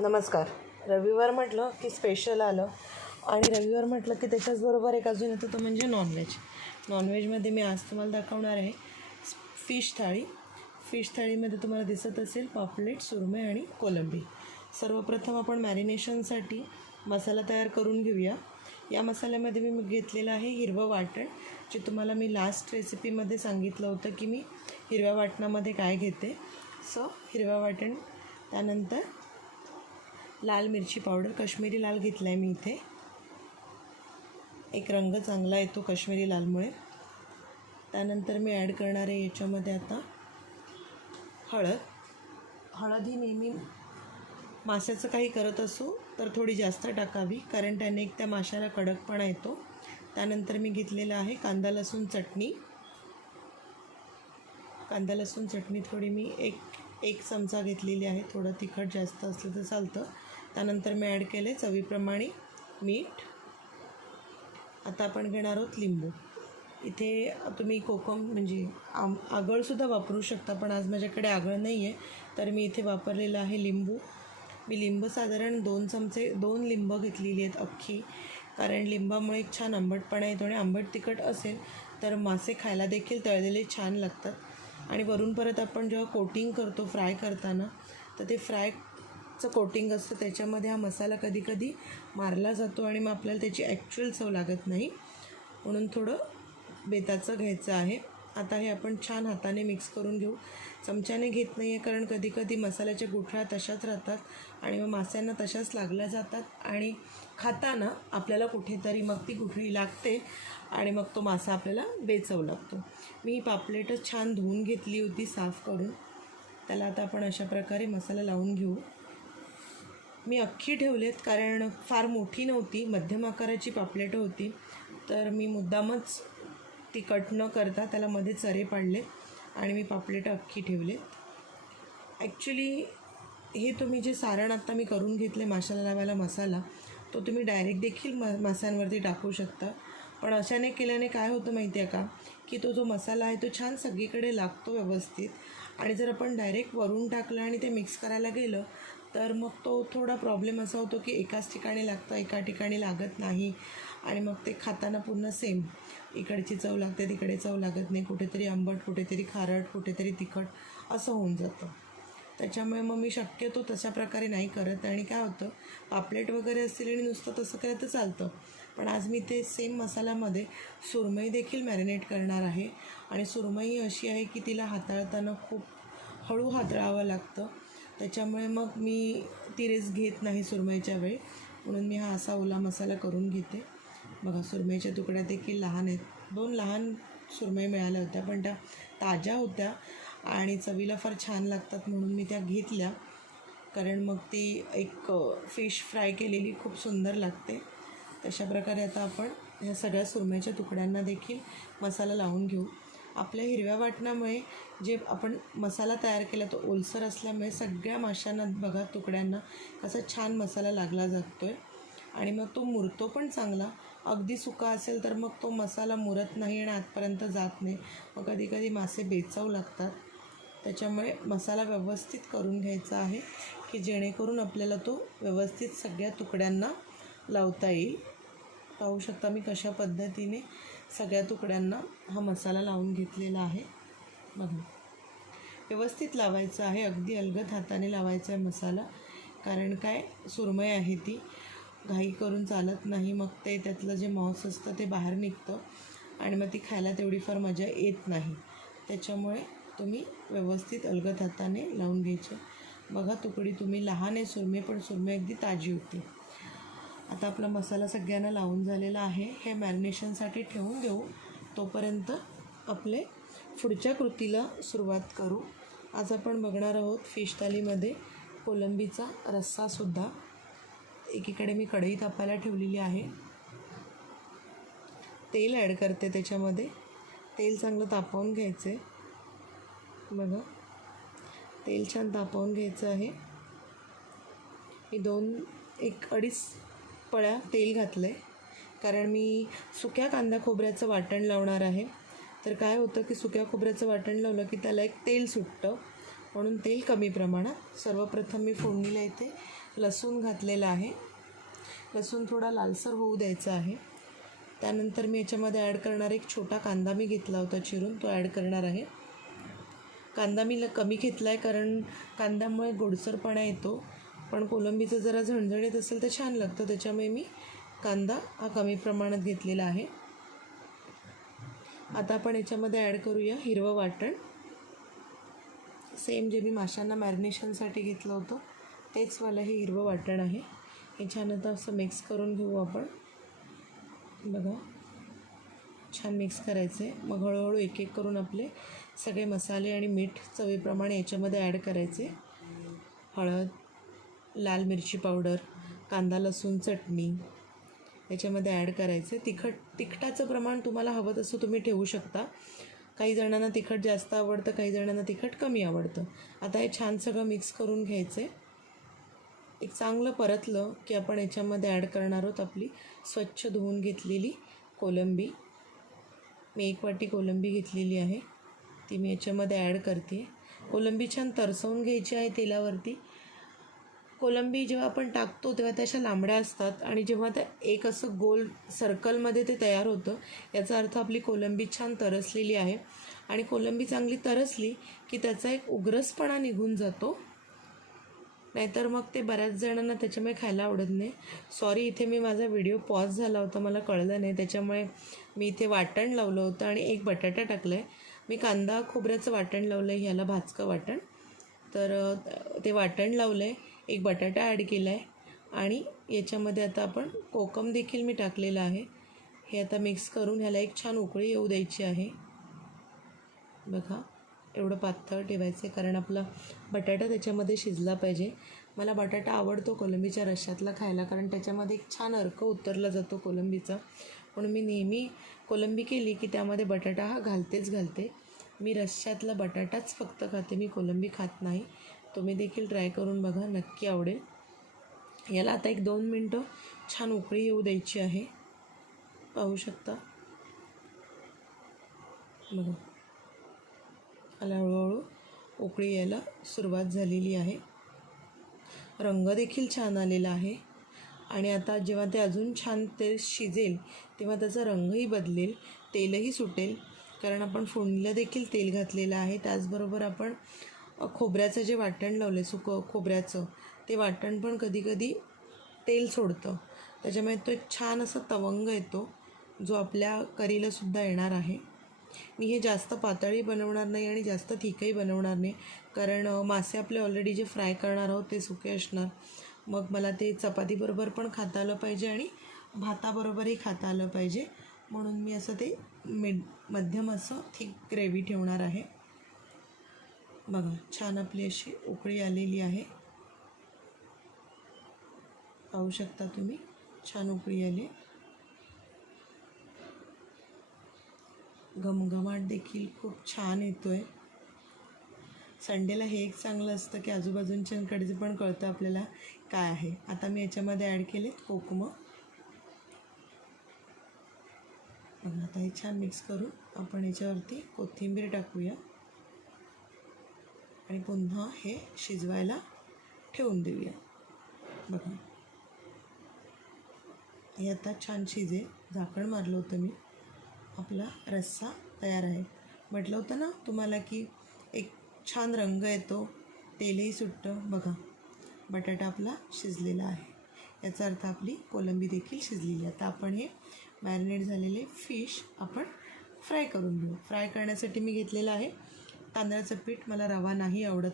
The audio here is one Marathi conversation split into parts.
नमस्कार. रविवार म्हटलं की स्पेशल आलं आणि रविवार म्हटलं की त्याच्याचबरोबर एक अजून येतं तो म्हणजे नॉनव्हेज नॉनव्हेजमध्ये मी आज तुम्हाला दाखवणार आहे फिश थाळी. फिश थाळीमध्ये तुम्हाला दिसत असेल पापलेट सुरमई आणि कोलंबी. सर्वप्रथम आपण मॅरिनेशनसाठी मसाला तयार करून घेऊया. या मसाल्यामध्ये मी घेतलेलं आहे हिरवं वाटण जे तुम्हाला मी लास्ट रेसिपीमध्ये सांगितलं होतं की मी हिरव्या वाटणामध्ये काय घेते. सो हिरव्या वाटण त्यानंतर लाल मिरची पावडर कश्मीरी लाल घेतला आहे मी इथे. एक रंग चांगला येतो कश्मीरी लालमुळे. त्यानंतर मी ॲड करणार आहे याच्यामध्ये आता हळद. हळद ही नेहमी माशाचं काही करत असू तर थोडी जास्त टाकावी कारण त्याने एक त्या माशाला कडकपणा येतो. त्यानंतर मी घेतलेला आहे कांदा लसूण चटणी. कांदा लसूण चटणी थोडी मी एक एक चमचा घेतलेली आहे. थोडं तिखट जास्त असलं तर चालतं. त्यानंतर मी ॲड केले चवीप्रमाणे मीठ. आता आपण घेणार आहोत लिंबू. इथे तुम्ही कोकम म्हणजे आम आगळसुद्धा वापरू शकता पण आज माझ्याकडे आगळ नाही आहे तर मी इथे वापरलेलं आहे लिंबू. मी लिंबू साधारण दोन चमचे दोन लिंब घेतलेली आहेत अख्खी. कारण लिंबामुळे एक छान आंबटपणा येतो आणि आंबट तिखट असेल तर मासे खायला देखील तळलेले छान लागतात. आणि वरून परत आपण जेव्हा कोटिंग करतो फ्राय करताना तर ते फ्राय चं कोटिंग असतं. त्याच्यामध्ये हा मसाला कधी कधी मारला जातो आणि मग आपल्याला त्याची ॲक्च्युअल चव लागत नाही. म्हणून थोडं बेताचं घ्यायचं आहे. आता हे आपण छान हाताने मिक्स करून घेऊ. चमच्याने घेत नाही आहे कारण कधीकधी मसाल्याच्या गुठळ्या तशाच राहतात आणि मग मास्यांना तशाच लागल्या जातात आणि खाताना आपल्याला कुठेतरी मग ती गुठळी लागते आणि मग तो मासा आपल्याला बेचव लागतो. मी ही पापलेटच छान धुवून घेतली होती साफ करून. त्याला आता आपण अशा प्रकारे मसाला लावून घेऊ. मी अख्खी ठेवलेत कारण फार मोठी नव्हती मध्यम आकाराची पापलेटं होती. तर मी मुद्दामच ती कट न करता त्याला मध्ये चरे पाडले आणि मी पापलेटं अख्खी ठेवलेत. ॲक्च्युली हे तुम्ही जे सारण आत्ता मी करून घेतले माशाला लावायला मसाला तो तुम्ही डायरेक्ट देखील म माशांवरती टाकू शकता. पण अशाने केल्याने काय होतं माहिती आहे का? की तो जो मसाला आहे तो छान सगळीकडे लागतो व्यवस्थित. आणि जर आपण डायरेक्ट वरून टाकलं आणि ते मिक्स करायला गेलं तर मग तो थोडा प्रॉब्लेम असा होतो की एकाच ठिकाणी लागतं एका ठिकाणी लागत नाही. आणि मग ते खाताना पूर्ण सेम इकडची चव लागते तिकडे चव लागत नाही. कुठेतरी आंबट कुठेतरी खारट कुठेतरी तिखट असं होऊन जातं. त्याच्यामुळे मग मी शक्यतो तशा प्रकारे नाही करत. आणि काय होतं पापलेट वगैरे असतील आणि नुसतं तसं केलं तर चालतं. पण आज मी ते सेम मसाल्यामध्ये सुरमई देखील मॅरिनेट करणार आहे. आणि सुरमई अशी आहे की तिला हाताळताना खूप हळू हाताळावं लागतं. त्याच्यामुळे मग मी ती रेस घेत नाही सुरमईच्या वेळी. म्हणून मी हा असा ओला मसाला करून घेते. बघा सुरमईच्या तुकड्या देखील लहान आहेत. दोन लहान सुरमई मिळाल्या होत्या पण त्या ताज्या होत्या आणि चवीला फार छान लागतात म्हणून मी त्या घेतल्या. कारण मग ती एक फिश फ्राय केलेली खूप सुंदर लागते. तशा प्रकारे आता आपण ह्या सगळ्या सुरमईच्या तुकड्यांना देखील मसाला लावून घेऊ. आपल्या हिरव्या वाटणामुळे जे आपण मसाला तयार केला तो ओलसर असल्यामुळे सगळ्या माशांना बघा तुकड्यांना कसा छान मसाला लागला जातो आहे आणि मग तो मुरतो पण चांगला. अगदी सुका असेल तर मग तो मसाला मुरत नाही आणि आतपर्यंत जात नाही. मग कधी कधी मासे बेचावू लागतात. त्याच्यामुळे मसाला व्यवस्थित करून घ्यायचा आहे की जेणेकरून आपल्याला तो व्यवस्थित सगळ्या तुकड्यांना लावता येईल. पाहू शकता मी कशा पद्धतीने सगळ्या तुकड्यांना हा मसाला लावून घेतलेला आहे. बघा. व्यवस्थित लावायचं आहे. अगदी अलगद हाताने लावायचा आहे मसाला. कारण काय? सुरमई आहे ती. घाई करून चालत नाही. मग ते त्यातलं जे मॉस असतं ते बाहेर निघतं. आणि मग ती खायला तेवढी फार मजा येत नाही. त्याच्यामुळे तुम्ही व्यवस्थित अलगद हाताने लावून घ्यायचे. बघा तुकडी तुम्ही लहान आहे सुरमे पण सुरमे अगदी ताजी होती. आता आपला मसाला सगळ्यांना लावून झालेला आहे. हे मॅरिनेशनसाठी ठेवून देऊ. तोपर्यंत आपले पुढच्या कृतीला सुरुवात करू. आज आपण बघणार आहोत फिश थालीमध्ये कोलंबीचा रस्सासुद्धा एकीकडे मी कढई तापायला ठेवलेली आहे. तेल ॲड करते त्याच्यामध्ये. तेल चांगलं तापवून घ्यायचं बघा. तेल छान तापवून घ्यायचं आहे. मी दोन एक अडीच पळ्या तेल घातलं आहे कारण मी सुक्या कांदा खोबऱ्याचं वाटण लावणार आहे. तर काय होतं की सुक्या खोबऱ्याचं वाटण लावलं की त्याला एक तेल सुटतं. म्हणून तेल कमी प्रमाणात. सर्वप्रथम मी फोडणीला इथे लसूण घातलेला आहे. लसूण थोडा लालसर होऊ द्यायचा आहे. त्यानंतर मी याच्यामध्ये ॲड करणार एक छोटा कांदा मी घेतला होता चिरून तो ॲड करणार आहे. कांदा मी ल कमी घेतला आहे कारण कांद्यामुळे गोडसरपणा येतो. पण कोलंबीचं जरा झणझणीत असेल तर छान लागतं. त्याच्यामुळे मी कांदा हा कमी प्रमाणात घेतलेला आहे. आता आपण याच्यामध्ये ॲड करूया हिरवं वाटण. सेम जे मी माशांना मॅरिनेशनसाठी घेतलं होतं तेचवालं हे हिरवं वाटण आहे. हे छान आता असं मिक्स करून घेऊ आपण. बघा छान मिक्स करायचं आहे मग हळूहळू एक एक करून आपले सगळे मसाले आणि मीठ चवीप्रमाणे याच्यामध्ये ॲड करायचे. हळद लाल मिरची पावडर कांदा लसूण चटणी याच्यामध्ये ॲड करायचं. तिखट तिखटाचं प्रमाण तुम्हाला हवं तसं तुम्ही ठेवू शकता. काही जणांना तिखट जास्त आवडतं काही जणांना तिखट कमी आवडतं. आता हे छान सगळं मिक्स करून घ्यायचं आहे एक चांगलं परतलं की आपण याच्यामध्ये ॲड करणार आहोत आपली स्वच्छ धुवून घेतलेली कोलंबी. मी एक वाटी कोलंबी घेतलेली आहे. ती मी याच्यामध्ये ॲड करते. कोलंबी छान तरसवून घ्यायची आहे तेलावरती. कोलंबी जेव्हा आपण टाकतो तेव्हा त्या अशा लांबड्या असतात. आणि जेव्हा त्या एक असं गोल सर्कलमध्ये ते तयार होतं याचा अर्थ आपली कोलंबी छान तरसलेली आहे. आणि कोलंबी चांगली तरसली की त्याचा एक उग्रसपणा निघून जातो. नाहीतर मग ते बऱ्याच जणांना त्याच्यामुळे खायला आवडत नाही. सॉरी इथे मी माझा व्हिडिओ पॉज झाला होता मला कळलं नाही. त्याच्यामुळे मी इथे वाटण लावलं होतं आणि एक बटाटा टाकला आहे मी कांदा खोबऱ्याचं वाटण लावलं आहे ह्याला भाजकं वाटण. तर ते वाटण लावलं आहे एक बटाटा ॲड केला आहे आणि याच्यामध्ये आता आपण कोकम देखील मी टाकलेलं आहे. हे आता मिक्स करून ह्याला एक छान उकळी येऊ द्यायची आहे. बघा एवढं पातळ ठेवायचं आहे कारण आपला बटाटा त्याच्यामध्ये शिजला पाहिजे. मला बटाटा आवडतो कोलंबीच्या रश्यातला खायला कारण त्याच्यामध्ये एक छान अर्क उतरला जातो कोलंबीचा. म्हणून मी नेहमी कोलंबी केली की त्यामध्ये बटाटा हा घालतेच घालते. मी रश्श्यातला बटाटाच फक्त खाते मी कोलंबी खात नाही. तुम्ही देखील ट्राय करून बघा नक्की आवडेल. याला आता एक दोन मिनटं छान उकळी येऊ द्यायची आहे. पाहू शकता? बघा. मला हळूहळू उकळी यायला सुरुवात झालेली आहे. रंग देखील छान आलेला आहे. आणि आता जेव्हा ते अजून छान तेल शिजेल तेव्हा त्याचा रंगही बदलेल तेलही सुटेल. कारण आपण फोडणीला देखील तेल घातलेलं आहे. त्याचबरोबर आपण खोबऱ्याचं जे वाटण लावलं सुकं खोबऱ्याचं ते वाटण पण कधीकधी तेल सोडतं. त्याच्यामुळे तो एक छान असा तवंग येतो जो आपल्या करीलासुद्धा येणार आहे. मी हे जास्त पातळी बनवणार नाही आणि जास्त थिकही बनवणार नाही कारण मासे आपले ऑलरेडी जे फ्राय करणार आहोत ते सुके असणार. मग मला ते चपातीबरोबर पण खाता आलं पाहिजे आणि भाताबरोबरही खाता आलं पाहिजे. म्हणून मी असं ते मिड मध्यम असं थिक ग्रेव्ही ठेवणार आहे. बघा छान आपली अशी उकळी आलेली आहे. पाहू शकता तुम्ही छान उकळी आली. घमघमाट देखील खूप छान येतो आहे संडेला हे एक चांगलं असतं की आजूबाजूंच्यांकडचे पण कळतं आपल्याला काय आहे. आता मी याच्यामध्ये ॲड केले कोकमं. आता हे छान मिक्स करून आपण याच्यावरती कोथिंबीर टाकूया. आणि पुन्हा हे शिजवायला ठेवून देऊया. बघा. हे आता छान शिजेल झाकण मारलं होतं मी. आपला रस्सा तयार आहे. म्हटलं होतं ना तुम्हाला की एक छान रंग येतो तेलही सुटतं. बघा. बटाटा आपला शिजलेला आहे. याचा अर्थ आपली कोलंबी देखील शिजलेली आहे. आता आपण हे मॅरिनेट झालेले फिश आपण फ्राय करून घेऊ. फ्राय करण्यासाठी मी घेतलेलं आहे तांदळाचं पीठ मला रवा नाही आवडत.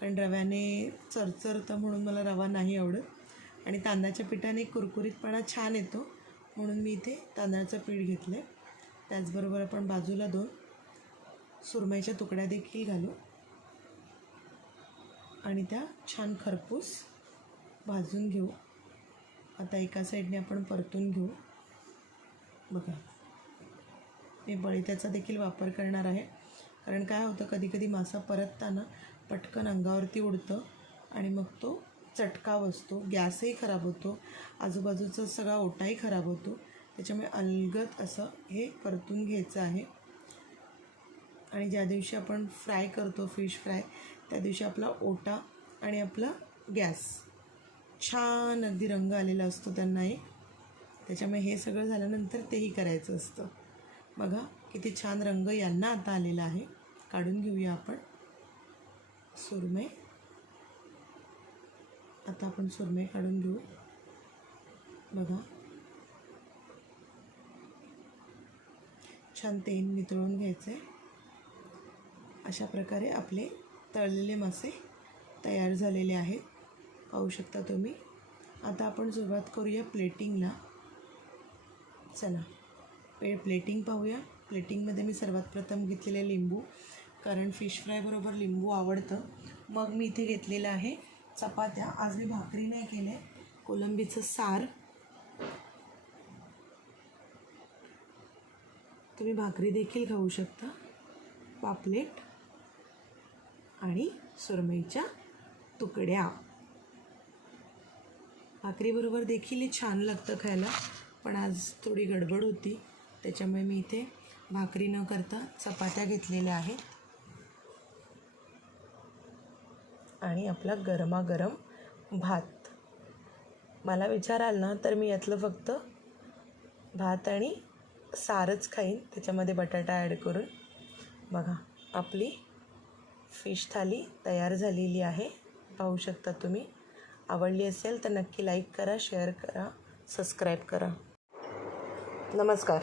कारण रव्याने चरचरतं म्हणून मला रवा नाही आवडत. आणि तांदळाच्या पिठाने कुरकुरीतपणा छान येतो. म्हणून मी इथे तांदळाचं पीठ घेतलं आहे त्याचबरोबर आपण बाजूला दोन सुरमईच्या तुकड्या देखील घालू. आणि त्या छान खरपूस भाजून घेऊ. आता एका साईडने आपण परतून घेऊ. बघा. मी बळीत्याचा देखील वापर करणार आहे. कारण काय होतं कधी कधी मासा परतताना पटकन अंगावरती उडतं आणि मग तो चटका बसतो गॅसही खराब होतो आजूबाजूचा सगळा ओटाही खराब होतो. त्याच्यामुळे अलगत असं हे परतून घ्यायचं आहे. आणि ज्या दिवशी आपण फ्राय करतो फिश फ्राय त्या दिवशी आपला ओटा आणि आपला गॅस छान अगदी रंग आलेला असतो त्यांना एक त्याच्यामुळे हे सगळं झाल्यानंतर तेही करायचं असतं. बघा किती छान रंग यांना आता आलेला आहे. काढून घेऊया आपण. सुरमे आता आपण सुरमे काढून घेऊ. बघा. छान तेल नितळून घ्यायचे अशा प्रकारे आपले तळलेले मासे तयार झालेले आहेत. पाहू शकता तुम्ही. आता आपण सुरुवात करूया प्लेटिंगला चला. पेड प्लेटिंग पाहूया. प्लेटिंगमध्ये मी सर्वात प्रथम घेतलेले लिंबू कारण फिश फ्रायबरोबर लिंबू आवडतं. मग मी इथे घेतलेलं आहे चपात्या. आज मी भाकरी नाही केले कोलंबीचं सार. तुम्ही भाकरी देखील खाऊ शकता. पापलेट आणि सुरमईच्या तुकड्या. भाकरीबरोबर देखील छान लागतं खायला पण आज थोडी गडबड होती त्याच्यामुळे मी इथे भाकरी न करता चपात्या घेतलेल्या आहेत. आणि आपला गरमागरम भात. मला विचाराल ना तर मी यातलं फक्त भात आणि सारच खाईन. त्याच्यामध्ये बटाटा ॲड करून. बघा आपली फिश थाली तयार झालेली आहे. पाहू शकता तुम्ही. आवडली असेल तर नक्की लाईक करा शेअर करा सबस्क्राईब करा. नमस्कार.